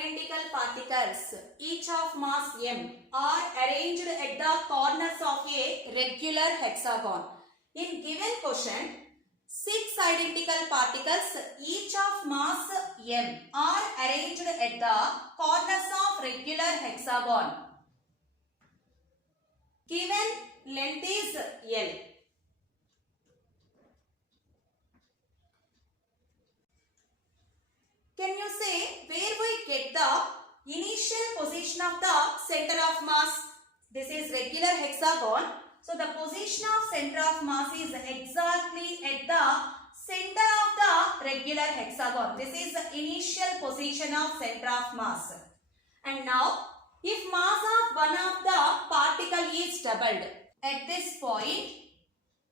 identical particles, each of mass m, are arranged at the corners of a regular hexagon. In given question, 6 identical particles, each of mass m, are arranged at the corners of regular hexagon. Given length is L. Can you say where we get the initial position of the center of mass? This is regular hexagon. So the position of center of mass is exactly at the center of the regular hexagon. This is the initial position of center of mass. And now if mass of one of the particle is doubled, at this point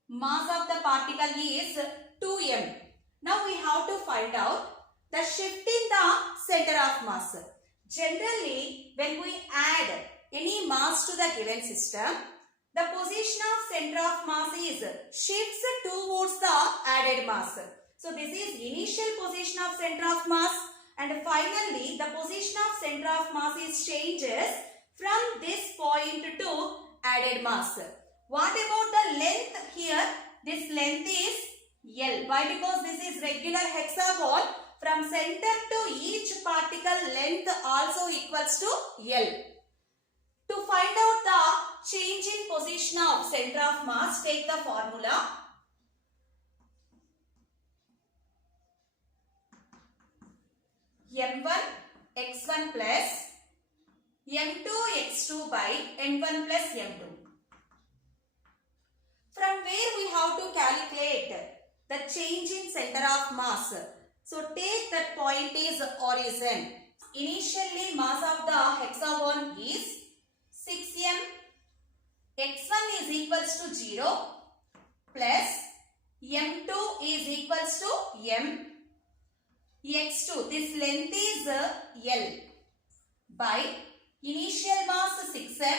mass of the particle is 2m. Now we have to find out the shift in the center of mass. Generally, when we add any mass to the given system, the position of center of mass is shifts towards the added mass. So this is initial position of center of mass, and finally the position of center of mass is changes from this point to added mass. What about the length here? This length is L. Why? Because this is regular hexagon. From center to each particle length also equals to L. To find out the change in position of center of mass, take the formula. M1 x1 plus M2 x2 by M1 plus M2. From where we have to calculate the change in center of mass. So take that point is origin. Initially mass of the hexagon is 6m. x1 is equals to 0 plus m2 is equals to m. x2, this length is L by initial mass 6m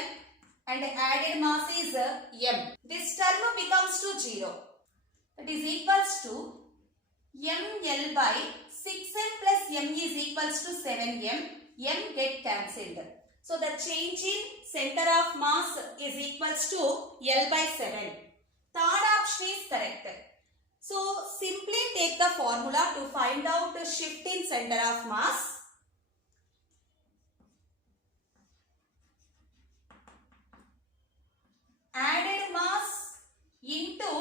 and added mass is m. This term becomes to 0. That is equals to ml by 6m plus m is equals to 7m. M get cancelled. So the change in center of mass is equals to L by 7. Third option is correct. So simply take the formula to find out the shift in center of mass. Added mass into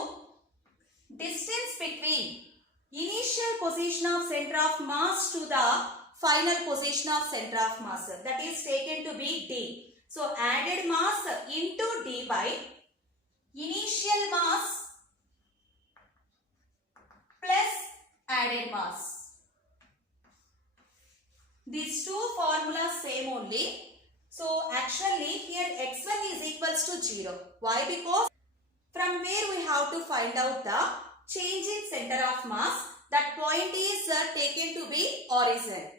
distance between initial position of center of mass to the final position of center of mass, that is taken to be D. So added mass into D by initial mass plus added mass. These two formulas same only. So actually here x1 is equals to 0. Why? Because from where we have to find out the change in center of mass, that point is taken to be origin.